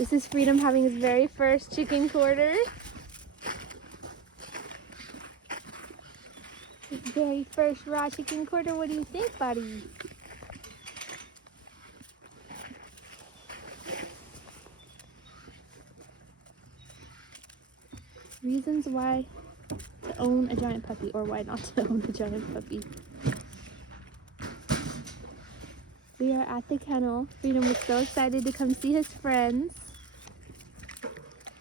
This is Freedom having his very first chicken quarter. His very first raw chicken quarter. What do you think, buddy? Reasons why to own a giant puppy, or why not to own a giant puppy. We are at the kennel. Freedom was so excited to come see his friends.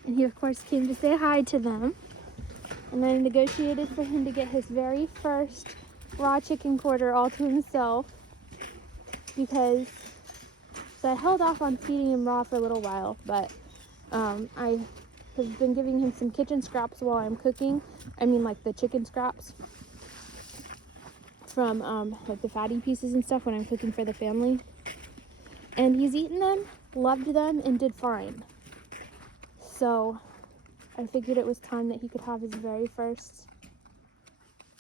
And he, of course, came to say hi to them. And I negotiated for him to get his very first raw chicken quarter all to himself. So I held off on feeding him raw for a little while, but I have been giving him some kitchen scraps while I'm cooking. I mean, like the chicken scraps from like the fatty pieces and stuff when I'm cooking for the family. And he's eaten them, loved them, and did fine. So I figured it was time that he could have his very first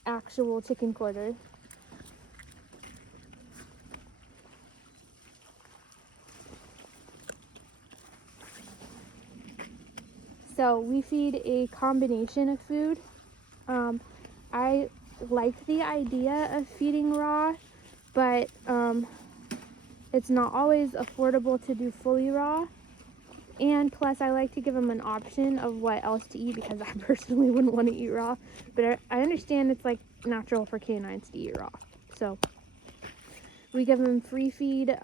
actual chicken quarter. So we feed a combination of food. I like the idea of feeding raw, but it's not always affordable to do fully raw. And plus, I like to give them an option of what else to eat because I personally wouldn't want to eat raw. But I understand it's like natural for canines to eat raw. So we give them free feed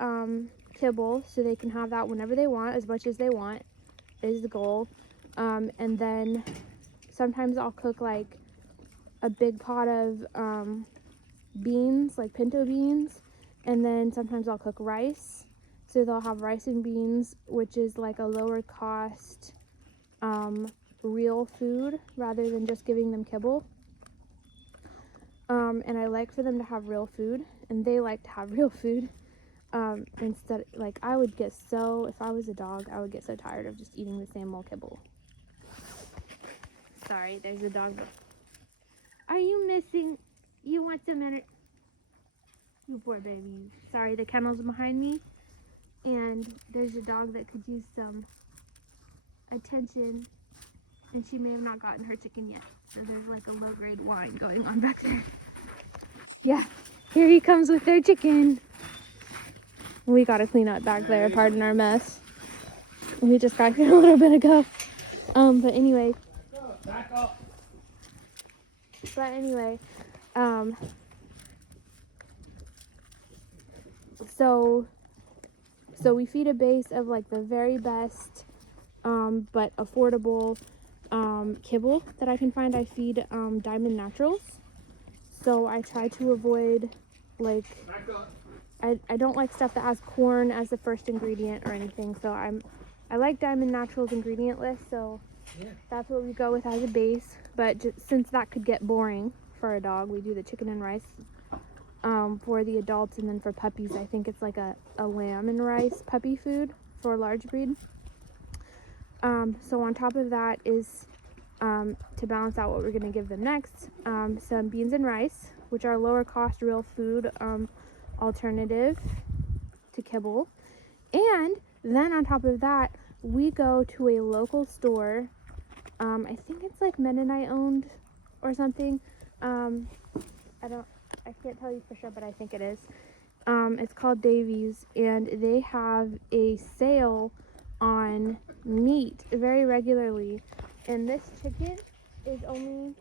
kibble so they can have that whenever they want, as much as they want is the goal. And then sometimes I'll cook like a big pot of beans, like pinto beans. And then sometimes I'll cook rice. So they'll have rice and beans, which is like a lower cost real food rather than just giving them kibble. And I like for them to have real food, and they like to have real food. Instead, like if I was a dog, I would get so tired of just eating the same old kibble. Sorry, there's a dog. Are you missing? You want some energy? You poor baby. Sorry, the kennel's behind me. And there's a dog that could use some attention, and she may have not gotten her chicken yet. So there's like a low-grade whine going on back there. Yeah, here he comes with their chicken. We gotta clean up back there, pardon our mess. We just got here a little bit ago. But anyway. Back up. So we feed a base of like the very best, but affordable kibble that I can find. I feed Diamond Naturals. So I try to avoid like, I don't like stuff that has corn as the first ingredient or anything. So I like Diamond Naturals ingredient list. So that's what we go with as a base. But since that could get boring for a dog, we do the chicken and rice for the adults, and then for puppies I think it's like a lamb and rice puppy food for a large breed. So on top of that is to balance out what we're going to give them next, some beans and rice, which are lower cost real food alternative to kibble. And then on top of that, we go to a local store, I think it's like Mennonite owned or something. I can't tell you for sure, but I think it is. It's called Davies, and they have a sale on meat very regularly. And this chicken is only,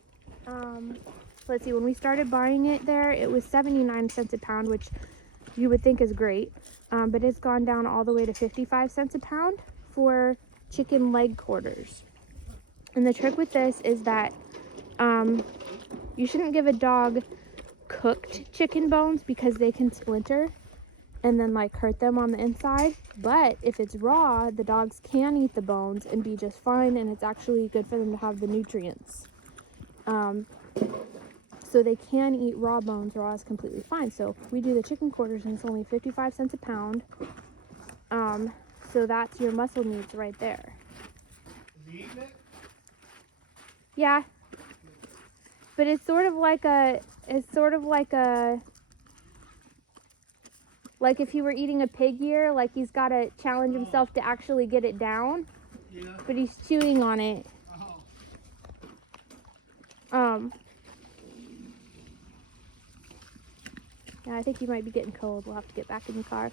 let's see, when we started buying it there, it was 79 cents a pound, which you would think is great. But it's gone down all the way to 55 cents a pound for chicken leg quarters. And the trick with this is that you shouldn't give a dog cooked chicken bones because they can splinter and then like hurt them on the inside. But if it's raw, the dogs can eat the bones and be just fine, and it's actually good for them to have the nutrients. So they can eat raw bones. Raw is completely fine. So we do the chicken quarters, and it's only 55 cents a pound. So that's your muscle needs right there. Is he eating it? Yeah, but it's sort of like Like if he were eating a pig ear, like he's got to challenge himself to actually get it down. Yeah. But he's chewing on it. Yeah, I think he might be getting cold. We'll have to get back in the car.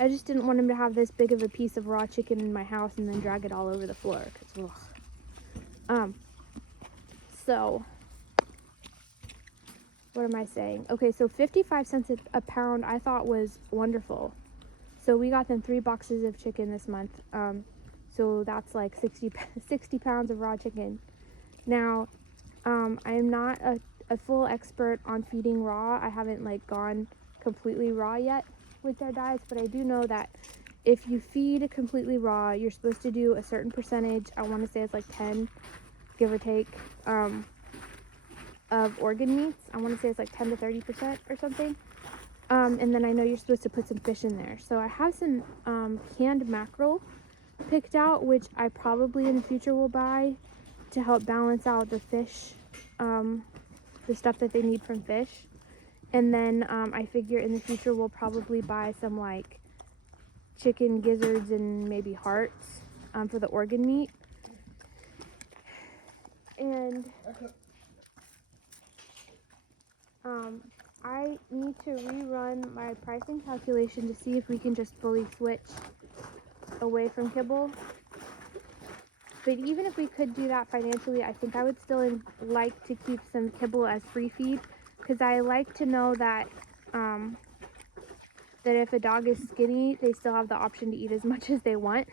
I just didn't want him to have this big of a piece of raw chicken in my house and then drag it all over the floor. 'Cause, so what am I saying? Okay, so 55 cents a pound I thought was wonderful. So we got them 3 boxes of chicken this month. So that's like 60 pounds of raw chicken. Now, I'm not a full expert on feeding raw. I haven't like gone completely raw yet with their diets, but I do know that if you feed completely raw, you're supposed to do a certain percentage. I want to say it's like 10, give or take, of organ meats. I want to say it's like 10 to 30% or something. And then I know you're supposed to put some fish in there. So I have some canned mackerel picked out, which I probably in the future will buy to help balance out the fish, the stuff that they need from fish. And then I figure in the future we'll probably buy some like chicken gizzards and maybe hearts for the organ meat. And I need to rerun my pricing calculation to see if we can just fully switch away from kibble. But even if we could do that financially, I think I would still like to keep some kibble as free feed, because I like to know that that if a dog is skinny, they still have the option to eat as much as they want.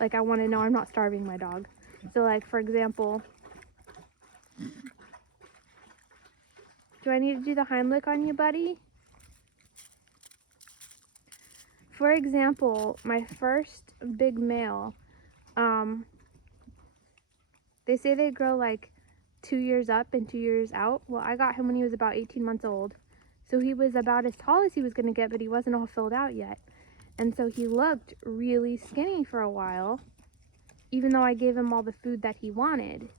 Like I want to know I'm not starving my dog. So like for example, do I need to do the Heimlich on you, buddy? For example, my first big male, they say they grow like 2 years up and 2 years out. Well, I got him when he was about 18 months old. So he was about as tall as he was going to get, but he wasn't all filled out yet. And so he looked really skinny for a while, even though I gave him all the food that he wanted.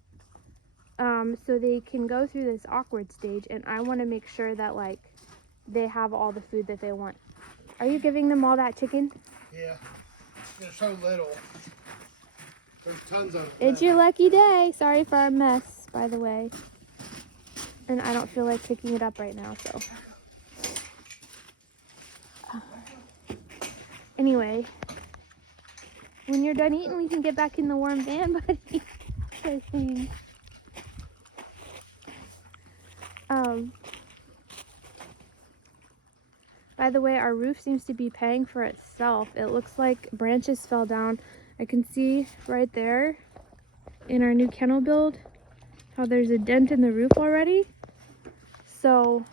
So they can go through this awkward stage, and I want to make sure that like they have all the food that they want. Are you giving them all that chicken? Yeah. They're so little. There's tons of it. It's your lucky day. Sorry for our mess, by the way. And I don't feel like picking it up right now, so. Anyway, when you're done eating, we can get back in the warm van, buddy. I think. By the way, our roof seems to be paying for itself. It looks like branches fell down. I can see right there in our new kennel build how there's a dent in the roof already. So,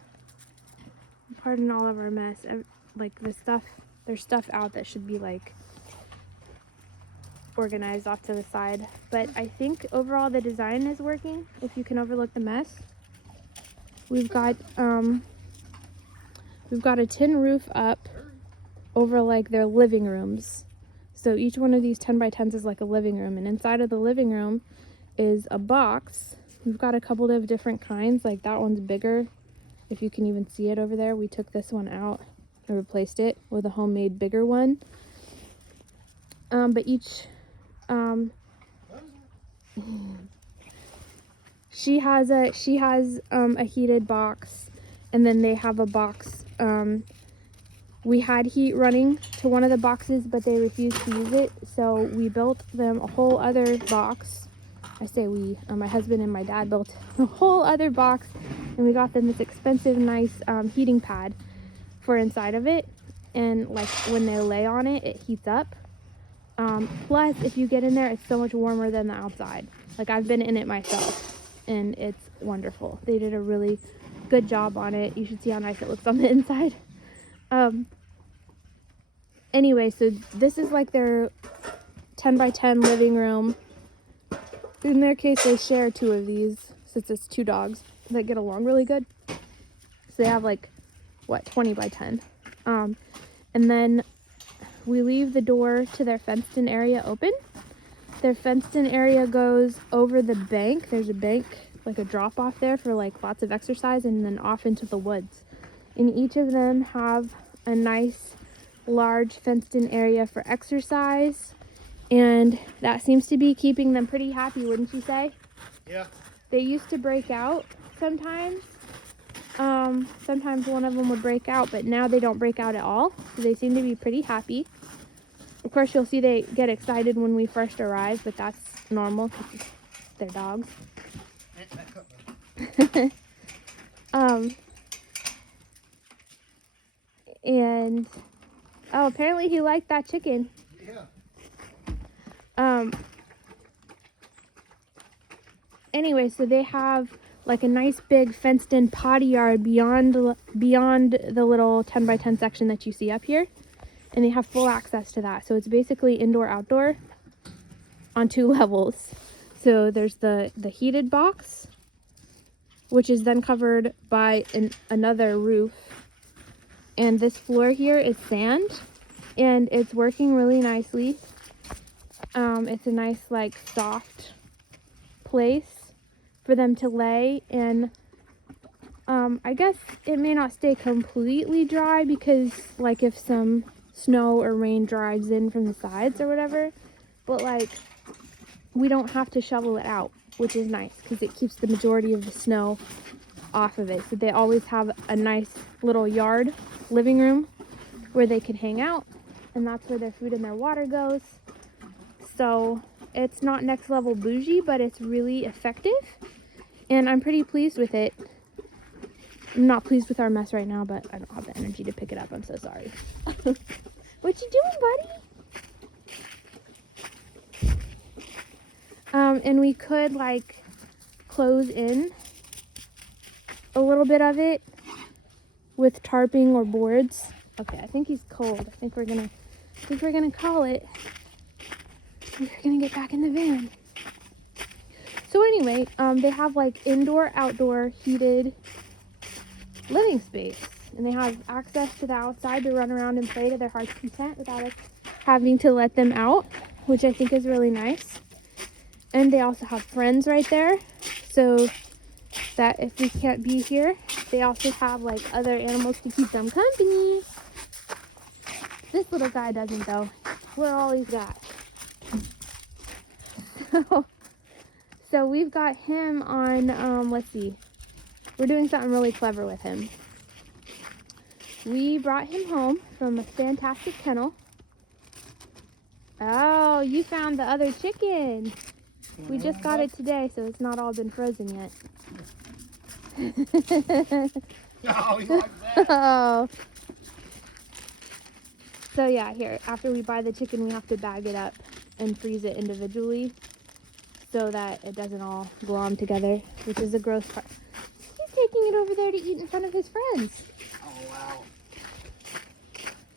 pardon all of our mess. Like there's stuff out that should be like organized off to the side. But I think overall the design is working, if you can overlook the mess. We've got a tin roof up over like their living rooms. So each one of these 10 by 10s is like a living room, and inside of the living room is a box. We've got a couple of different kinds, like that one's bigger. If you can even see it over there, we took this one out and replaced it with a homemade bigger one. But each she has a heated box, and then they have a box. We had heat running to one of the boxes, but they refused to use it, so we built them a whole other box. I say we, my husband and my dad built a whole other box, and we got them this expensive, nice heating pad for inside of it, and like when they lay on it, it heats up. Plus, if you get in there, it's so much warmer than the outside. Like I've been in it myself, and it's wonderful. They did a really good job on it. You should see how nice it looks on the inside. Anyway, so this is like their 10 by 10 living room. In their case, they share 2 of these, since it's 2 dogs that get along really good. So they have like, 20 by 10. And then we leave the door to their fenced-in area open. Their fenced-in area goes over the bank. There's a bank, like a drop-off there for like lots of exercise, and then off into the woods. And each of them have a nice large fenced in area for exercise, and that seems to be keeping them pretty happy, wouldn't you say? Yeah. They used to break out sometimes. Sometimes one of them would break out, but now they don't break out at all, so they seem to be pretty happy. Of course, you'll see they get excited when we first arrive, but that's normal because they're dogs. And oh, apparently he liked that chicken. Yeah. Anyway, so they have like a nice big fenced in potty yard beyond the little 10 by 10 section that you see up here, and they have full access to that. So it's basically indoor outdoor on 2 levels. So there's the heated box, which is then covered by another roof, and this floor here is sand, and it's working really nicely. It's a nice like soft place for them to lay, and I guess it may not stay completely dry because like if some snow or rain drives in from the sides or whatever, but like we don't have to shovel it out, which is nice because it keeps the majority of the snow off of it. So they always have a nice little yard living room where they can hang out, and that's where their food and their water goes. So it's not next level bougie, but it's really effective, and I'm pretty pleased with it. I'm not pleased with our mess right now, but I don't have the energy to pick it up. I'm so sorry. What you doing, buddy? And we could like close in a little bit of it with tarping or boards. Okay, I think he's cold. I think we're gonna call it. We're gonna get back in the van. So anyway, they have like indoor, outdoor, heated living space, and they have access to the outside to run around and play to their heart's content without us having to let them out, which I think is really nice. And they also have friends right there, so that if we can't be here, they also have like other animals to keep them company. This little guy doesn't though. We're all he's got. So we've got him on, let's see. We're doing something really clever with him. We brought him home from a fantastic kennel. Oh, you found the other chicken. We just got it today, so it's not all been frozen yet. Oh, you like that? Oh. So yeah, here, after we buy the chicken, we have to bag it up and freeze it individually so that it doesn't all glom together, which is the gross part. He's taking it over there to eat in front of his friends. Oh, wow.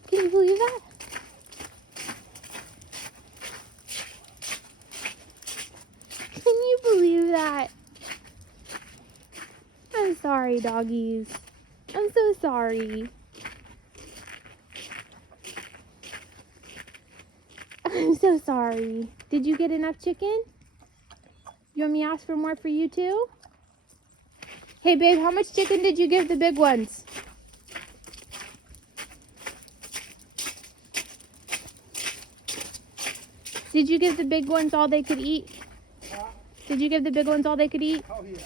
Can you believe that? Can you believe that? I'm sorry, doggies. I'm so sorry. I'm so sorry. Did you get enough chicken? You want me to ask for more for you too? Hey babe, how much chicken did you give the big ones? Did you give the big ones all they could eat? Did you give the big ones all they could eat? Oh, yeah.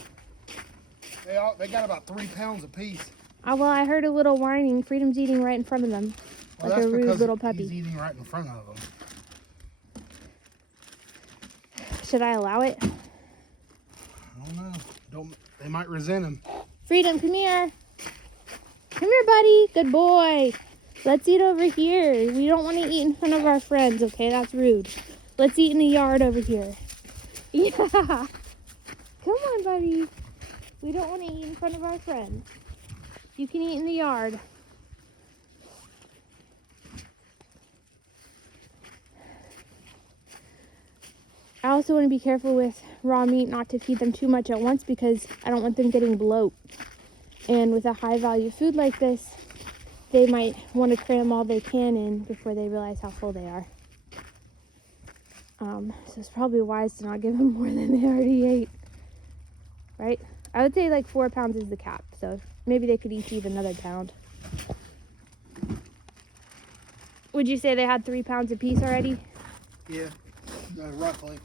They got about 3 pounds apiece. Well, I heard a little whining. Freedom's eating right in front of them. Well, like a rude because little he's puppy. eating right in front of them. Should I allow it? I don't know. They might resent him. Freedom, come here. Come here, buddy. Good boy. Let's eat over here. We don't want to eat in front of our friends, okay? That's rude. Let's eat in the yard over here. Yeah. Come on, buddy. We don't want to eat in front of our friends. You can eat in the yard. I also want to be careful with raw meat not to feed them too much at once because I don't want them getting bloat. And with a high value food like this, they might want to cram all they can in before they realize how full they are. So it's probably wise to not give them more than they already ate. Right? I would say like 4 pounds is the cap. So maybe they could each eat another pound. Would you say they had 3 pounds apiece already? Yeah, roughly.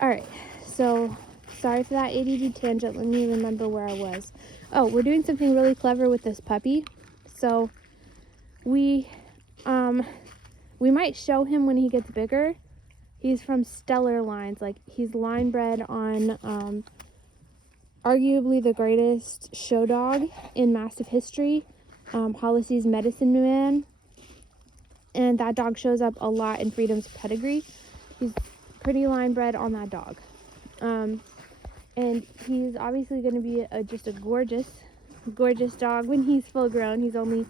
All right, so sorry for that ADD tangent. Let me remember where I was. Oh, we're doing something really clever with this puppy. So we might show him when he gets bigger. He's from stellar lines. Like, he's line bred on arguably the greatest show dog in Mastiff history, Hollisey's Medicine Man. And that dog shows up a lot in Freedom's pedigree. He's pretty line bred on that dog. And he's obviously going to be just a gorgeous dog when he's full grown. He's only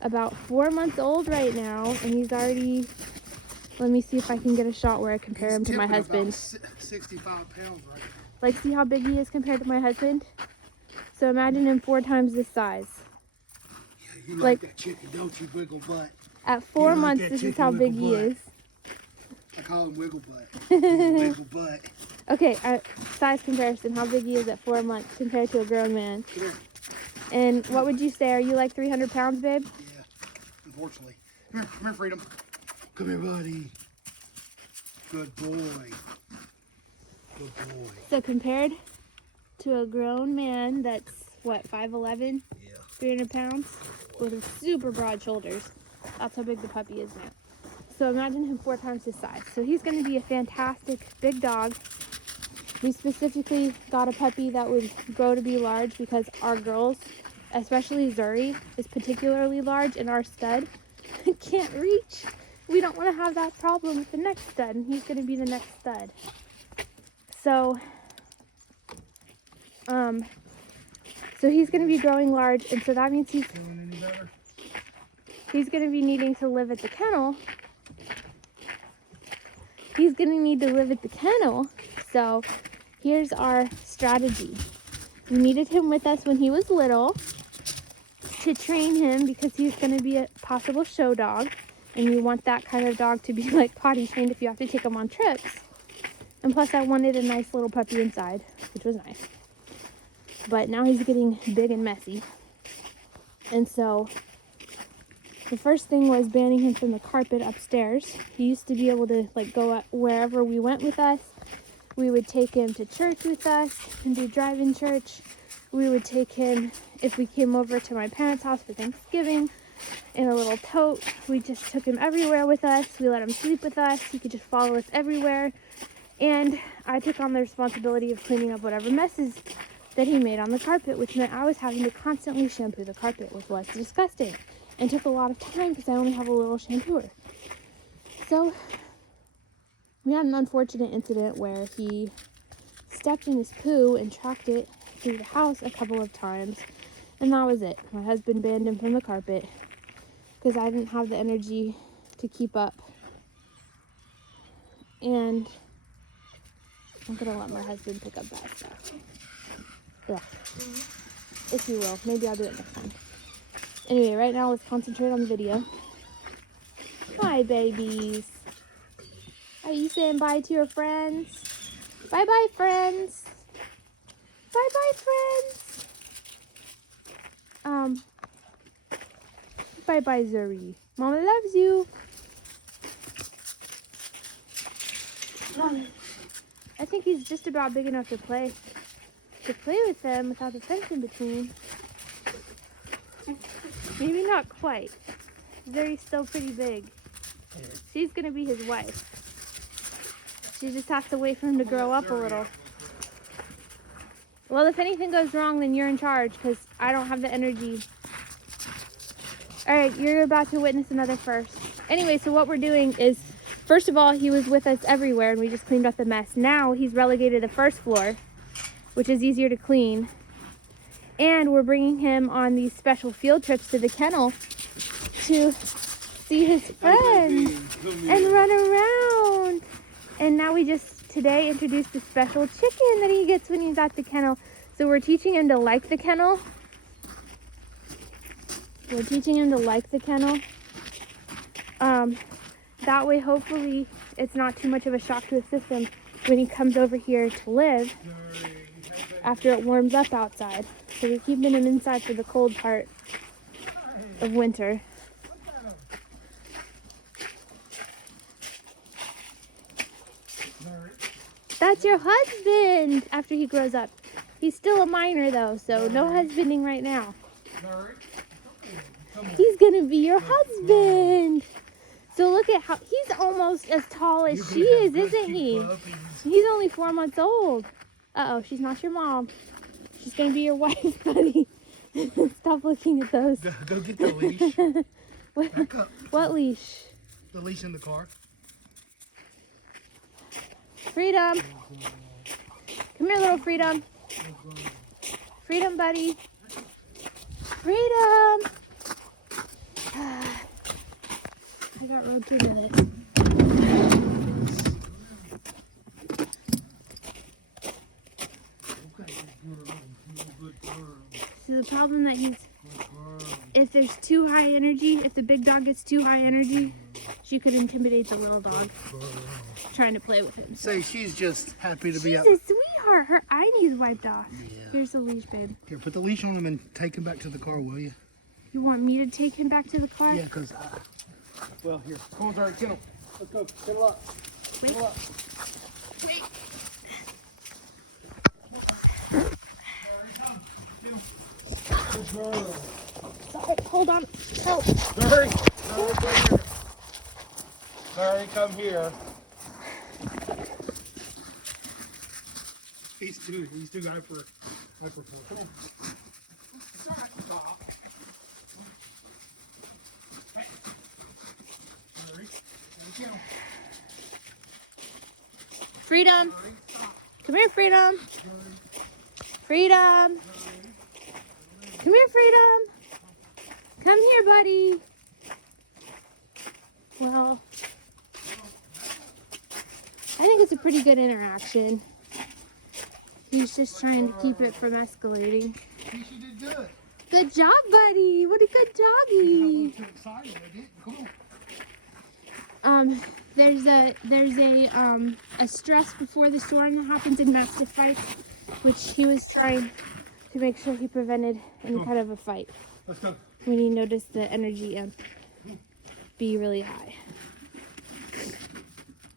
about 4 months old right now, and he's already, let me see if I can get a shot where I compare him to my husband. 65 pounds right now. Like, see how big he is compared to my husband? So imagine him 4 times this size. Yeah, you like that chicken, don't you, Wiggle Butt? At 4 months, this is how big he is. I call him Wiggle Butt. Wiggle Butt. Okay, size comparison, how big he is at 4 months compared to a grown man. Come here. And what would you say? Are you like 300 pounds, babe? Yeah, unfortunately. Come here, Freedom. Come here, buddy. Good boy. Good boy. So compared to a grown man that's, what, 5'11"? Yeah. 300 pounds? With super broad shoulders. That's how big the puppy is now. So imagine him 4 times his size. So he's going to be a fantastic big dog. We specifically got a puppy that would grow to be large because our girls, especially Zuri, is particularly large, and our stud can't reach. We don't want to have that problem with the next stud, and he's going to be the next stud. So he's going to be growing large, and so that means he's going to be needing to live at the kennel. He's going to need to live at the kennel. So here's our strategy. We needed him with us when he was little to train him because he's going to be a possible show dog. And you want that kind of dog to be like potty trained if you have to take him on trips. And plus I wanted a nice little puppy inside, which was nice. But now he's getting big and messy. And so the first thing was banning him from the carpet upstairs. He used to be able to like go wherever we went with us. We would take him to church with us and do drive-in church. We would take him, if we came over to my parents' house for Thanksgiving, in a little tote. We just took him everywhere with us. We let him sleep with us. He could just follow us everywhere. And I took on the responsibility of cleaning up whatever messes that he made on the carpet, which meant I was having to constantly shampoo the carpet, which was disgusting and took a lot of time because I only have a little shampooer. So we had an unfortunate incident where he stepped in his poo and tracked it through the house a couple of times, and that was it. My husband banned him from the carpet because I didn't have the energy to keep up. And I'm gonna let my husband pick up bad stuff. Yeah. If you will. Maybe I'll do it next time. Anyway, right now let's concentrate on the video. Hi, babies. Are you saying bye to your friends? Bye-bye, friends. Bye-bye, friends. Bye-bye, Zuri. Mama loves you. I think he's just about big enough to play with them without the fence in between. Maybe not quite. Zuri's still pretty big. She's gonna be his wife. She just has to wait for him to grow up a little. Well, if anything goes wrong, then you're in charge because I don't have the energy. All right, you're about to witness another first. Anyway, so what we're doing is, first of all, he was with us everywhere and we just cleaned up the mess. Now he's relegated to the first floor, which is easier to clean. And we're bringing him on these special field trips to the kennel to see his friends and run around. And now we just today introduced a special chicken that he gets when he's at the kennel. So we're teaching him to like the kennel. We're teaching him to like the kennel. That way, hopefully, it's not too much of a shock to his system when he comes over here to live after it warms up outside. So we're keeping him inside for the cold part of winter. That's your husband after he grows up. He's still a minor though, so no husbanding right now. He's gonna be your husband. So look at how he's almost as tall as she is, isn't he? He's only 4 months old. Uh-oh, she's not your mom. She's gonna be your wife, buddy. Stop looking at those. Go get the leash. Back up. What leash? The leash in the car. Freedom. Come here, little Freedom. Freedom, buddy. Freedom. I got roped into this. See, the problem that if there's too high energy, if the big dog gets too high energy, she could intimidate the little dog trying to play with him. Say she's just happy to be She's up. a sweetheart. Her eye needs wiped off. Yeah. Here's the leash, babe. Here, put the leash on him and take him back to the car, will you? You want me to take him back to the car? Yeah, because well, here. Come on, Zari, get him. Let's go. Settle up. Wait. Settle up. Wait. Good girl. Sorry, hold on. Help. Zari, Zari, come here. He's too hyper full. Come on. Stop. Hey. Zari, get him. Freedom. Zari, stop. Come here, Freedom. Zari, Freedom. Zari. Come here, Freedom. Come here, buddy. Well, I think it's a pretty good interaction. He's just trying to keep it from escalating. She did good. Good job, buddy. What a good I doggy. was too excited. I didn't. Come on. There's a stress before the storm that happens in mastiff fights, which he was trying to make sure he prevented any kind of a fight Let's go. when he noticed the energy be really high.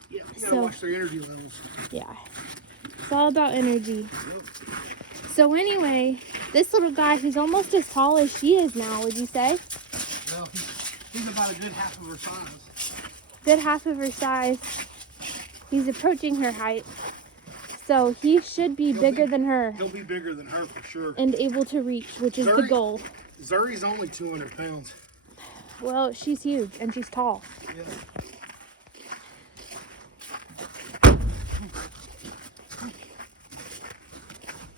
Yeah, you gotta So- watch their energy levels. Yeah, it's all about energy. So anyway, this little guy, he's almost as tall as she is now, would you say? Well, he's about a good half of her size. Good half of her size. He's approaching her height. So he should be bigger than her He'll be bigger than her for sure. and able to reach, which is the Zuri- goal. Zuri's only 200 pounds. Well, she's huge and she's tall. Yeah.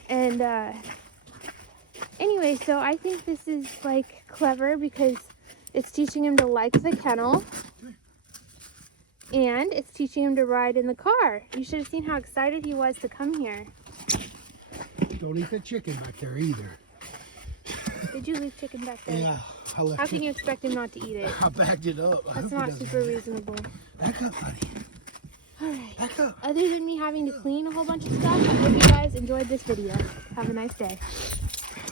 And anyway, so I think this is like clever because it's teaching him to like the kennel and it's teaching him to ride in the car. You should have seen how excited he was to come here. Don't eat that chicken back there either. Did you leave chicken back there? Yeah, I left How can it. you expect him not to eat it? I bagged it up. I That's hope he not doesn't super eat it. reasonable. Back up, buddy. Alright. Back up. Other than me having to clean a whole bunch of stuff, I hope you guys enjoyed this video. Have a nice day.